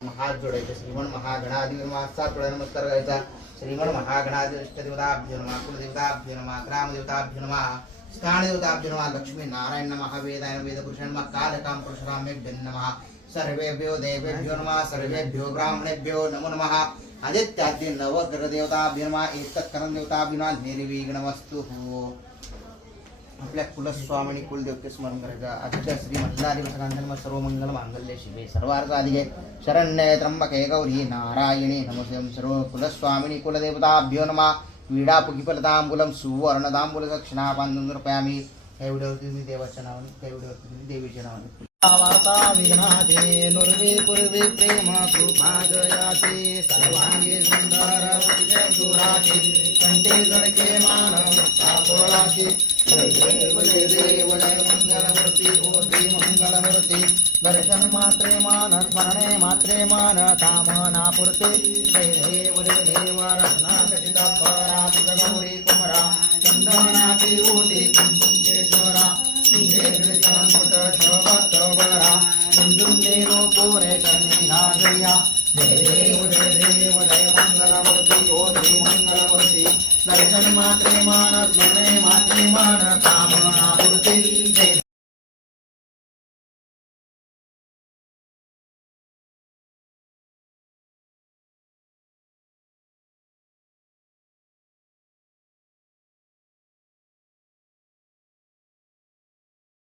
हात जोडायचे श्रीमण महागणाधिपती नमः 7 वेळा नमस्कार करायचा श्रीमण महागणाधिष्ट देवताभ्यो नमः कुलदेवताभ्यो नमः ग्रामदेवताभ्यो नमः स्थानदेवताभ्यो नमः लक्ष्मी नारायण नमः वेदाय वेदपुरुषाय नमः कालकाम परशुरामेभ्यो नमः सर्वेभ्यो देवेभ्यो नमः सर्वेभ्यो ब्राह्मणेभ्यो नमो नमः आदित्यादि नवग्रह देवताभ्यो नमः एतत्करण देवताभ्यो नमः निर्विघ्नमस्तु। आपल्या कुलस्वामिनी कुलदेवते स्मरण करायचं आजच्या श्री मल्हारी वसनांजन्म सर्व मंगल मांगल्य शिवे सर्वार्थ आदिगे शरण्ये त्र्यंबके गौरी नारायणी नमोस्तुते। सर्व कुलस्वामिनी कुलदेवताभ्यो नमः वीडापुकीफलतांबूलम सुवर्णतांबूल दक्षिणापान समर्पयामि। या व्हिडिओवरती तुम्ही देवाच्या नावाने त्या व्हिडिओवरती तुम्ही देवीच्या नावाने वार्ता विघ्नाचे नुर्वी पूर्वी प्रेम कृपा जयाचे सर्वांगी सुंदर दुराचे कंठे जडके मानव साकोळाचे जय देव जय मंगलमूर्ती ओ श्री मंगलमूर्ती दर्शन मात्रे मान स्मरणे मात्रे मान कामना पूर्ती जय देव रत्नाखचिता परात गौरी कुमरा चंदनाची ओटी कुंकुमेश्वरा दर्शन मात्रे मान स्मरणे मात्रे मान कामना पूर्ती जय